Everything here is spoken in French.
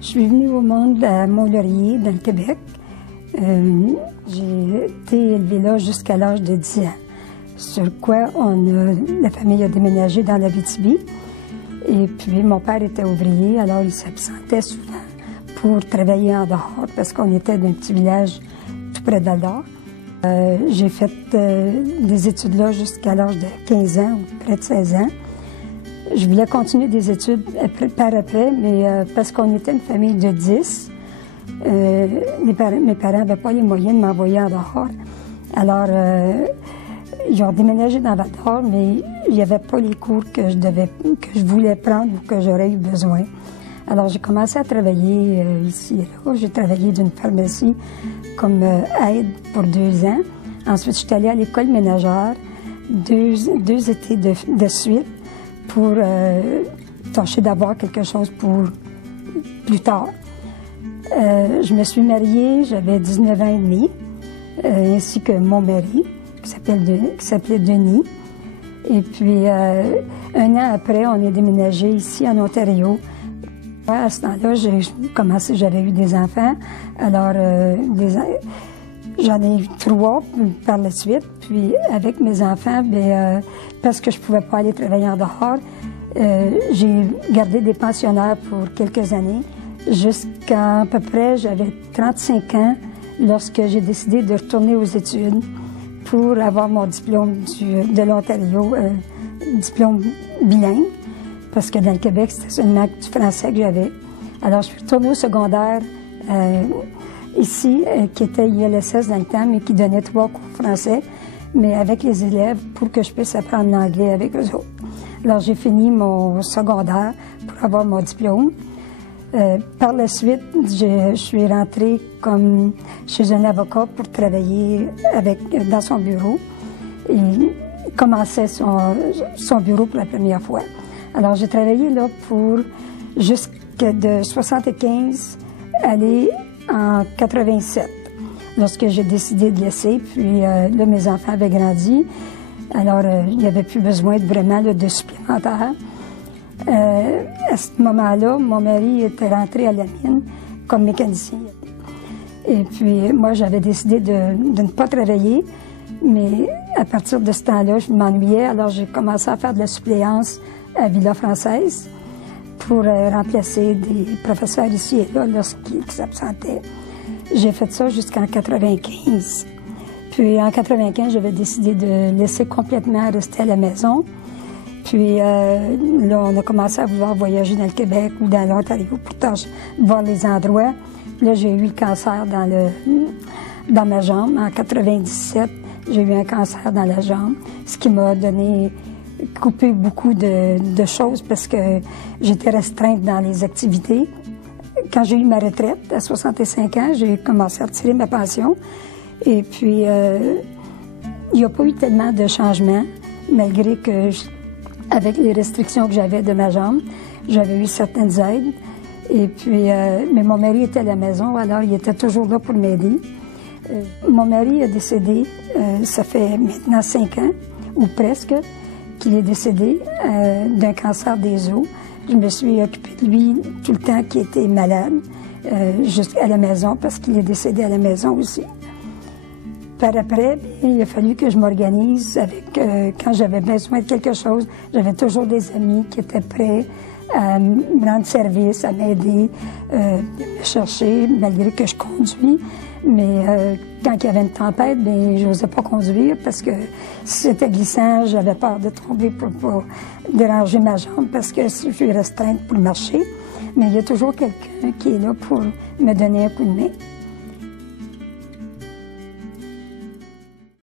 Je suis venue au monde à Mont-Laurier, dans le Québec. J'ai été élevée là jusqu'à l'âge de 10 ans. Sur quoi la famille a déménagé dans l'Abitibi. Et puis mon père était ouvrier, alors il s'absentait souvent pour travailler en dehors, parce qu'on était d'un petit village tout près de Val-d'Or. J'ai fait des études là jusqu'à l'âge de 15 ans, ou près de 16 ans. Je voulais continuer des études par après, mais parce qu'on était une famille de 10, mes parents n'avaient pas les moyens de m'envoyer en dehors. Alors, ils ont déménagé dans Val-d'Or, mais il n'y avait pas les cours que je voulais prendre ou que j'aurais eu besoin. Alors, j'ai commencé à travailler ici et là. J'ai travaillé d'une pharmacie comme aide pour 2 ans. Ensuite, je suis allée à l'école ménagère, deux étés de suite, pour tâcher d'avoir quelque chose pour plus tard. Je me suis mariée, j'avais 19 ans et demi, ainsi que mon mari, qui s'appelait Denis. Et puis, 1 an après, on est déménagé ici en Ontario. À ce temps-là, j'avais eu des enfants. Alors, j'en ai eu 3 par la suite. Puis, avec mes enfants, parce que je ne pouvais pas aller travailler en dehors, j'ai gardé des pensionnaires pour quelques années, jusqu'à peu près, j'avais 35 ans, lorsque j'ai décidé de retourner aux études pour avoir mon diplôme de l'Ontario, diplôme bilingue, parce que dans le Québec, c'était seulement du français que j'avais. Alors, je suis retournée au secondaire ici, qui était ILSS dans le temps, mais qui donnait 3 cours français, mais avec les élèves pour que je puisse apprendre l'anglais avec eux autres. Alors, j'ai fini mon secondaire pour avoir mon diplôme. Par la suite, je suis rentrée comme chez un avocat pour travailler dans son bureau. Et il commençait son bureau pour la première fois. Alors, j'ai travaillé là jusqu'à de 75 aller en 87, lorsque j'ai décidé de laisser. Puis là, mes enfants avaient grandi. Alors, il n'y avait plus besoin vraiment de supplémentaires. À ce moment-là, mon mari était rentré à la mine comme mécanicien. Et puis, moi, j'avais décidé de ne pas travailler, mais à partir de ce temps-là, je m'ennuyais. Alors, j'ai commencé à faire de la suppléance à Villa Française pour remplacer des professeurs ici et là lorsqu'ils s'absentaient. J'ai fait ça jusqu'en 95. Puis en 95, j'avais décidé de laisser complètement rester à la maison. Puis là, on a commencé à vouloir voyager dans le Québec ou dans l'Ontario pour voir les endroits. Là, j'ai eu le cancer dans ma jambe. En 97, j'ai eu un cancer dans la jambe, ce qui m'a coupé beaucoup de choses parce que j'étais restreinte dans les activités. Quand j'ai eu ma retraite, à 65 ans, j'ai commencé à retirer ma pension. Et puis, il n'y a pas eu tellement de changements, malgré que, avec les restrictions que j'avais de ma jambe, j'avais eu certaines aides. Et puis, mais mon mari était à la maison, alors il était toujours là pour m'aider. Mon mari est décédé, ça fait maintenant 5 ans, ou presque, qu'il est décédé d'un cancer des os. Je me suis occupée de lui tout le temps qu'il était malade, jusqu'à la maison, parce qu'il est décédé à la maison aussi. Par après, il a fallu que je m'organise quand j'avais besoin de quelque chose. J'avais toujours des amis qui étaient prêts à me rendre service, à m'aider, me chercher, malgré que je conduis. Mais quand il y avait une tempête, je n'osais pas conduire parce que si c'était glissant, j'avais peur de tomber pour ne pas déranger ma jambe parce que je suis restreinte pour marcher. Mais il y a toujours quelqu'un qui est là pour me donner un coup de main.